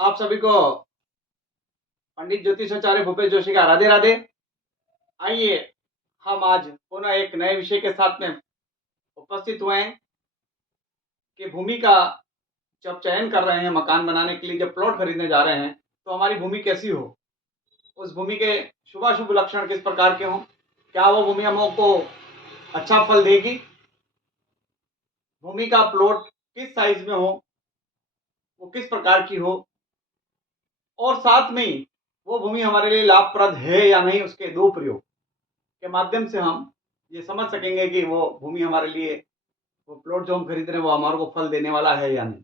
आप सभी को पंडित ज्योतिषाचार्य भूपेश जोशी का राधे राधे। आइए हम आज पुनः एक नए विषय के साथ में उपस्थित हुए हैं कि भूमि का जब चयन कर रहे हैं मकान बनाने के लिए, जब प्लॉट खरीदने जा रहे हैं तो हमारी भूमि कैसी हो, उस भूमि के शुभाशुभ लक्षण किस प्रकार के हों, क्या वो भूमि हमको अच्छा फल देगी, भूमि का प्लॉट किस साइज में हो, वो किस प्रकार की हो, और साथ में ही वो भूमि हमारे लिए लाभप्रद है या नहीं, उसके दो प्रयोग के माध्यम से हम ये समझ सकेंगे कि वो भूमि हमारे लिए, वो प्लॉट जो हम खरीद रहे हैं वो हमारे को फल देने वाला है या नहीं।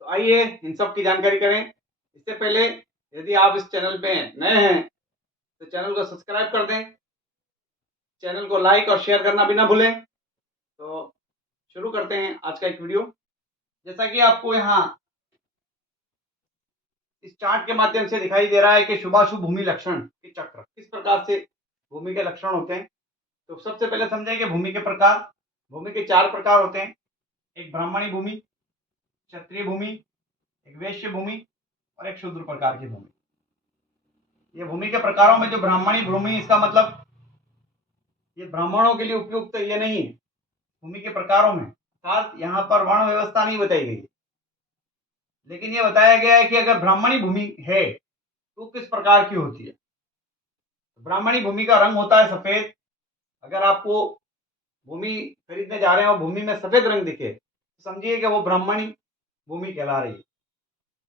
तो आइए इन सब की जानकारी करें। इससे पहले यदि आप इस चैनल पे नए हैं तो चैनल को सब्सक्राइब कर दें, चैनल को लाइक और शेयर करना भी ना भूलें। तो शुरू करते हैं आज का एक वीडियो। जैसा कि आपको यहाँ इस चार्ट के माध्यम से दिखाई दे रहा है कि शुभाशुभ भूमि लक्षण के चक्र किस प्रकार से भूमि के लक्षण होते हैं। तो सबसे पहले समझें कि भूमि के प्रकार। भूमि के 4 प्रकार होते हैं। एक ब्राह्मणी भूमि, क्षत्रिय भूमि, एक वैश्य भूमि और एक शूद्र प्रकार की भूमि। ये भूमि के प्रकारों में जो ब्राह्मणी भूमि, इसका मतलब ये ब्राह्मणों के लिए उपयुक्त ये नहीं है। भूमि के प्रकारों में अर्थात यहाँ पर वर्ण व्यवस्था नहीं बताई गई, लेकिन ये बताया गया है कि अगर ब्राह्मणी भूमि है तो किस प्रकार की होती है। ब्राह्मणी भूमि का रंग होता है सफेद। अगर आपको भूमि खरीदने जा रहे हैं और भूमि में सफेद रंग दिखे तो समझिए कि वो ब्राह्मणी भूमि कहला रही है।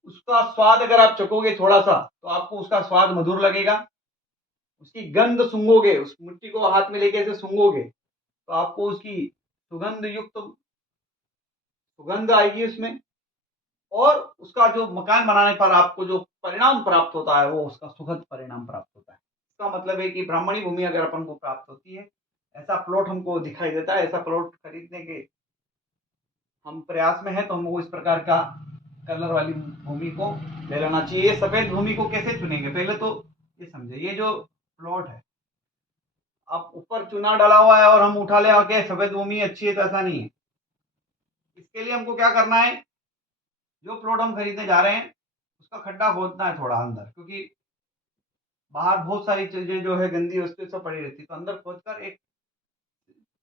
उसका स्वाद अगर आप चखोगे थोड़ा सा तो आपको उसका स्वाद मधुर लगेगा। उसकी गंध सूंघोगे, उस मिट्टी को हाथ में लेके ऐसे सूंघोगे तो आपको उसकी सुगंध युक्त सुगंध आएगी उसमें, और उसका जो मकान बनाने पर आपको जो परिणाम प्राप्त होता है वो उसका सुखद परिणाम प्राप्त होता है। इसका मतलब है कि ब्राह्मणी भूमि अगर अपन को प्राप्त होती है, ऐसा प्लॉट हमको दिखाई देता है, ऐसा प्लॉट खरीदने के हम प्रयास में है तो हमको इस प्रकार का कलर वाली भूमि को ले लेना चाहिए। सफेद भूमि को कैसे चुनेंगे, पहले तो ये समझे। ये जो प्लॉट है, आप ऊपर चुना डाला हुआ है और हम उठा ले आके सफेद भूमि अच्छी है, तो ऐसा नहीं है। इसके लिए हमको क्या करना है, जो प्लॉट हम खरीदने जा रहे हैं उसका खड्डा खोदना है थोड़ा अंदर, क्योंकि बाहर बहुत सारी चीजें जो है गंदी वस्तु सब पड़ी रहती है। तो अंदर खोदकर एक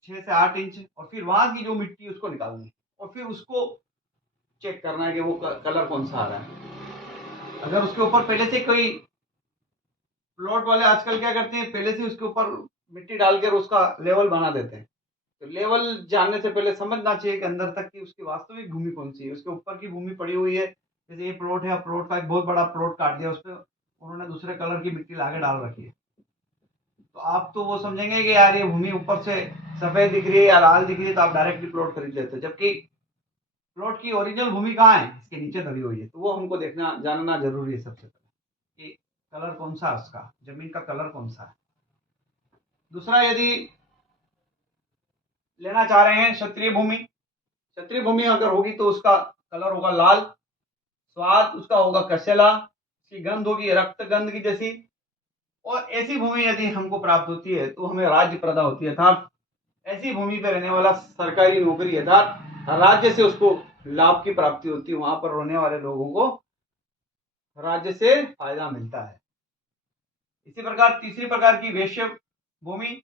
6 से 8 इंच, और फिर वहां की जो मिट्टी उसको निकालनी है, और फिर उसको चेक करना है कि वो कलर कौन सा आ रहा है। अगर उसके ऊपर पहले से कोई, प्लॉट वाले आजकल क्या करते हैं, पहले से उसके ऊपर मिट्टी डालकर उसका लेवल बना देते हैं। तो लेवल जानने से पहले समझना चाहिए कि अंदर तक की उसकी वास्तविक भूमि कौन सी है। उसके ऊपर की भूमि पड़ी हुई है, जैसे ये प्लॉट है, प्लॉट का एक बहुत बड़ा प्लॉट काट दिया, उस पर उन्होंने दूसरे कलर की मिट्टी लाके डाल रखी है, तो आप तो वो समझेंगे कि यार ये भूमि ऊपर से सफेद दिख रही है या लाल दिख रही है, तो आप डायरेक्टली प्लॉट खरीद लेते हो। जबकि प्लॉट की ओरिजिनल भूमि कहाँ है, इसके नीचे दबी हुई है। तो वो हमको देखना जानना जरूरी है सबसे पहले कि कलर कौन सा है, उसका जमीन का कलर कौन सा है। दूसरा, यदि लेना चाह रहे हैं क्षत्रिय भूमि, क्षत्रिय भूमि अगर होगी तो उसका कलर होगा लाल, स्वाद उसका होगा कसेला, उसकी गंध होगी रक्त गंध की जैसी। और ऐसी भूमि यदि हमको प्राप्त होती है तो हमें राज्य प्रदा होती है, अर्थात ऐसी भूमि पर रहने वाला सरकारी नौकरी, अर्थात राज्य से उसको लाभ की प्राप्ति होती है। वहां पर रहने वाले लोगों को राज्य से फायदा मिलता है। इसी प्रकार तीसरी प्रकार की वैश्य भूमि,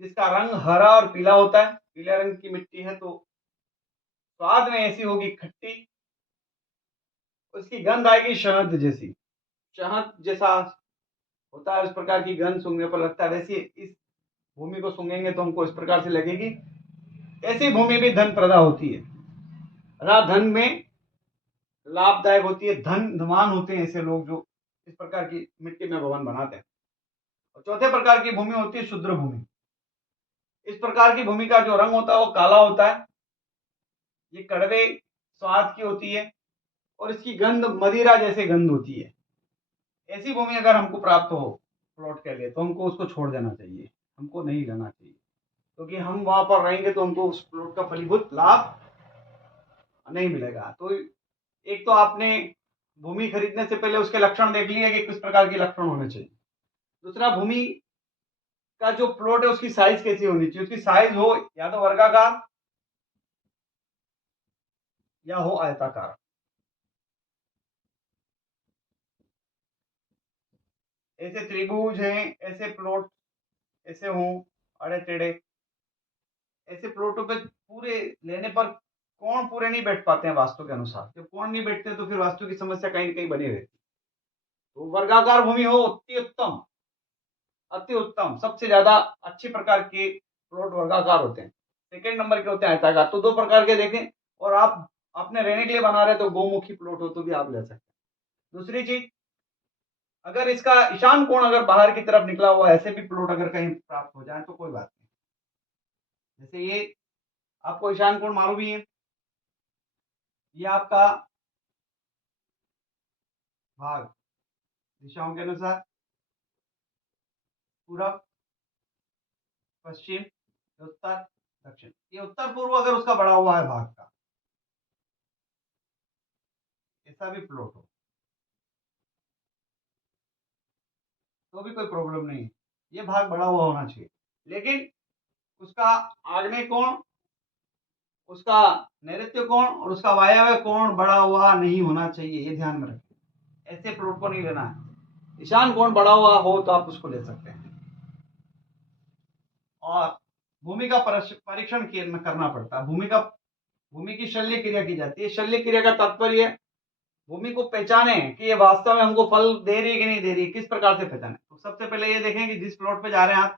जिसका रंग हरा और पीला होता है, पीले रंग की मिट्टी है, तो स्वाद में ऐसी होगी खट्टी, उसकी गंध आएगी शहद जैसी, शहद जैसा होता है उस प्रकार की गंध सूंघने पर लगता है। वैसे इस भूमि को सूंघेंगे तो हमको इस प्रकार से लगेगी। ऐसी भूमि भी धन प्रदा होती है, धन में लाभदायक होती है, धनवान होते हैं ऐसे लोग जो इस प्रकार की मिट्टी में भवन बनाते हैं। और चौथे प्रकार की भूमि होती है शुद्र भूमि। इस प्रकार की भूमि का जो रंग होता है वो काला होता है, ये कड़वे स्वाद की होती है, और इसकी गंध मदिरा जैसे गंध होती है। ऐसी भूमि अगर हमको प्राप्त हो प्लॉट के लिए तो हमको उसको छोड़ देना चाहिए, हमको नहीं लेना चाहिए, क्योंकि हम वहां पर रहेंगे तो हमको उस प्लॉट का फलीभूत लाभ नहीं मिलेगा। तो एक तो आपने भूमि खरीदने से पहले उसके लक्षण देख लिए कि किस प्रकार के लक्षण होने चाहिए। दूसरा, भूमि का जो प्लॉट है उसकी साइज कैसी होनी चाहिए। उसकी साइज हो या तो वर्गाकार या हो आयताकार। ऐसे त्रिभुज हैं, ऐसे प्लॉट ऐसे हों अड़े टेढ़े, ऐसे प्लॉटों पे पूरे लेने पर कोण पूरे नहीं बैठ पाते हैं वास्तु के अनुसार। जब कोण नहीं बैठते तो फिर वास्तु की समस्या कहीं न कहीं बनी रहती है। तो वर्गाकार भूमि हो अति उत्तम, सबसे ज़्यादा अच्छी प्रकार के प्लॉट वर्गाकार होते हैं। सेकंड नंबर के होते हैं आयताकार। तो 2 प्रकार के देखें, और आप अपने रहने के लिए बना रहे हैं तो गोमुखी प्लॉट हो तो भी आप ले सकते हैं। दूसरी चीज़, अगर इसका ईशान कोण अगर बाहर की तरफ निकला हुआ ऐसे भी प्लॉट अगर कहीं प्राप्त हो जाए तो कोई बात नहीं। जैसे ये आपको ईशान कोण मालूम ही है, ये आपका भाग दिशाओं के अनुसार पूरब, पश्चिम, उत्तर, दक्षिण। ये उत्तर पूर्व अगर उसका बढ़ा हुआ है भाग का, ऐसा भी प्लॉट हो तो भी कोई प्रॉब्लम नहीं है, ये भाग बढ़ा हुआ होना चाहिए। लेकिन उसका आग्नेय कोण, उसका नैऋत्य कोण और उसका वायव्य कोण बढ़ा हुआ नहीं होना चाहिए, ये ध्यान में रखें। ऐसे प्लॉट को नहीं लेना है। ईशान कोण बढ़ा हुआ हो तो आप उसको ले सकते हैं। और भूमि का परीक्षण करना पड़ता है। भूमि की शल्य क्रिया की जाती है। शल्य क्रिया का तात्पर्य भूमि को पहचाने कि ये वास्तव में हमको फल दे रही है कि नहीं दे रही है, किस प्रकार से पहचाने। तो सबसे पहले ये देखें कि जिस प्लॉट पे जा रहे हैं आप,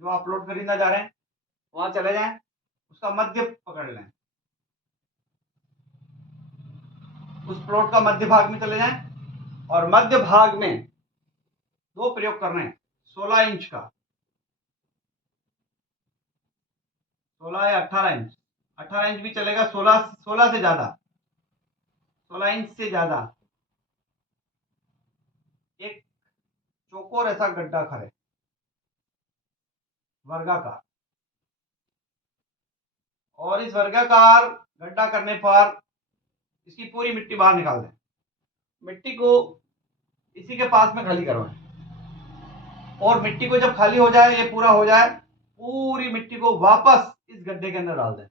जो आप प्लॉट खरीदना जा रहे हैं, वहां चले जाएं, उसका मध्य पकड़ लें, उस प्लॉट का मध्य भाग में चले जाएं और मध्य भाग में 2 प्रयोग करने हैं। 16 इंच का, 16 या 18 इंच, 18 इंच भी चलेगा, 16 से ज्यादा, 16 इंच से ज्यादा एक चौकोर ऐसा गड्ढा करे, वर्गाकार। और इस वर्गाकार गड्ढा करने पर इसकी पूरी मिट्टी बाहर निकाल दें। मिट्टी को इसी के पास में खाली करवाएं और मिट्टी को जब खाली हो जाए, ये पूरा हो जाए, पूरी मिट्टी को वापस इस गड्ढे के अंदर डाल दें।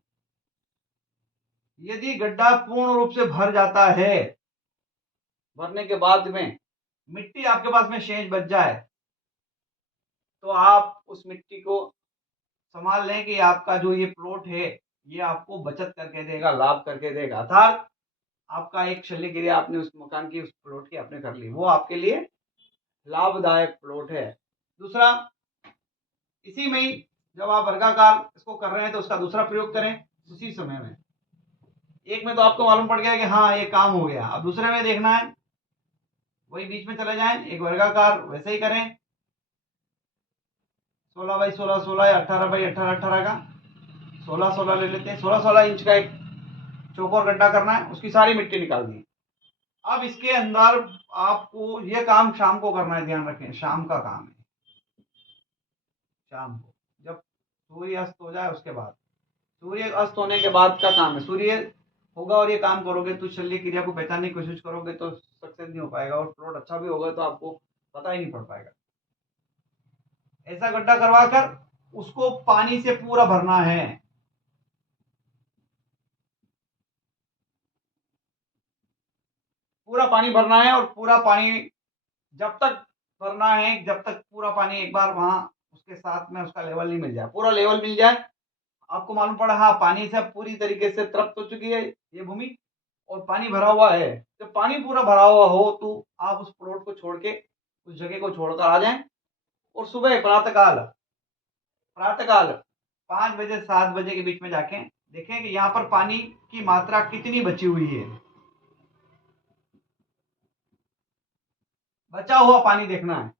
यदि गड्ढा पूर्ण रूप से भर जाता है, भरने के बाद में मिट्टी आपके पास में शेष बच जाए, तो आप उस मिट्टी को संभाल लें कि आपका जो ये प्लॉट है ये आपको बचत करके देगा, लाभ करके देगा। अर्थात आपका एक शल्य क्रिया आपने उस मकान की, उस प्लॉट की आपने कर ली, वो आपके लिए लाभदायक प्लॉट है। दूसरा, इसी में ही जब आप वर्गाकार इसको कर रहे हैं तो उसका दूसरा प्रयोग करें उसी समय में। एक में तो आपको मालूम पड़ गया कि हाँ ये काम हो गया, अब दूसरे में देखना है, वही बीच में चले जाएं, एक वर्गाकार वैसे ही करें, 16 बाई 16 16 या 18 बाई 18 18 का 16 16 ले लेते हैं। 16 16 इंच का एक चौकोर गड्ढा करना है, उसकी सारी मिट्टी निकाल दी। अब इसके अंदर आपको ये काम शाम को करना है, ध्यान रखें, शाम का काम है। शाम को जब सूर्य अस्त हो जाए, उसके बाद, सूर्य अस्त होने के बाद का काम है। सूर्य होगा और ये काम करोगे तो शल्य क्रिया को पहचानने की कोशिश करोगे तो सक्सेस नहीं हो पाएगा, और प्लॉट अच्छा भी होगा तो आपको पता ही नहीं पड़ पाएगा। ऐसा गड्ढा करवा कर उसको पानी से पूरा भरना है। पूरा पानी भरना है, और पूरा पानी जब तक भरना है जब तक पूरा पानी एक बार वहां उसके साथ में उसका लेवल नहीं मिल जाए, पूरा लेवल मिल जाए, आपको मालूम पड़ा हाँ पानी से पूरी तरीके से तृप्त हो चुकी है ये भूमि और पानी भरा हुआ है। जब पानी पूरा भरा हुआ हो तो आप उस प्लॉट को छोड़ के, उस जगह को छोड़कर आ जाएं, और सुबह प्रातःकाल 5 बजे 7 बजे के बीच में जाके देखें कि यहाँ पर पानी की मात्रा कितनी बची हुई है। बचा हुआ पानी देखना है।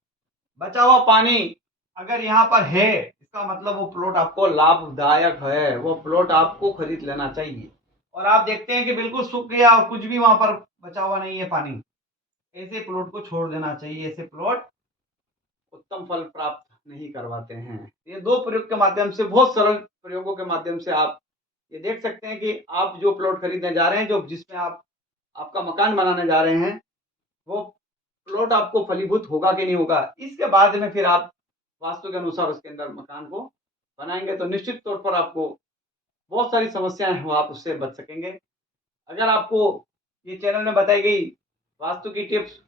बचा हुआ पानी अगर यहाँ पर है, इसका मतलब वो प्लॉट आपको लाभदायक है, वो प्लॉट आपको खरीद लेना चाहिए। और आप देखते हैं कि बिल्कुल सूख गया और कुछ भी वहां पर बचा हुआ नहीं है पानी, ऐसे प्लॉट को छोड़ देना चाहिए। ऐसे प्लॉट उत्तम फल प्राप्त नहीं करवाते हैं। ये 2 प्रयोग के माध्यम से, बहुत सरल प्रयोगों के माध्यम से आप ये देख सकते हैं कि आप जो प्लॉट खरीदने जा रहे हैं, जो जिसमें आप आपका मकान बनाने जा रहे हैं, वो प्लॉट आपको फलीभूत होगा कि नहीं होगा। इसके बाद में फिर आप वास्तु के अनुसार उसके अंदर मकान को बनाएंगे तो निश्चित तौर पर आपको बहुत सारी समस्याएं हैं, वो आप उससे बच सकेंगे। अगर आपको ये चैनल में बताई गई वास्तु की टिप्स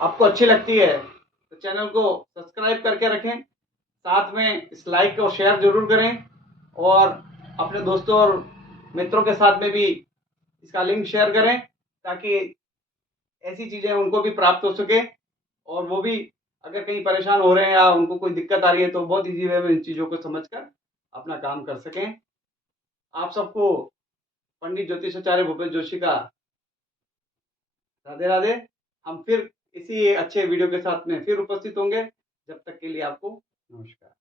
आपको अच्छी लगती है तो चैनल को सब्सक्राइब करके रखें, साथ में इस लाइक और शेयर जरूर करें और अपने दोस्तों और मित्रों के साथ में भी इसका लिंक शेयर करें ताकि ऐसी चीज़ें उनको भी प्राप्त हो सके और वो भी अगर कहीं परेशान हो रहे हैं या उनको कोई दिक्कत आ रही है तो बहुत ईजी वे में इन चीज़ों को समझकर अपना काम कर सकें। आप सबको पंडित ज्योतिषाचार्य भूपेश जोशी का राधे राधे। हम फिर इसी अच्छे वीडियो के साथ में फिर उपस्थित होंगे। जब तक के लिए आपको नमस्कार।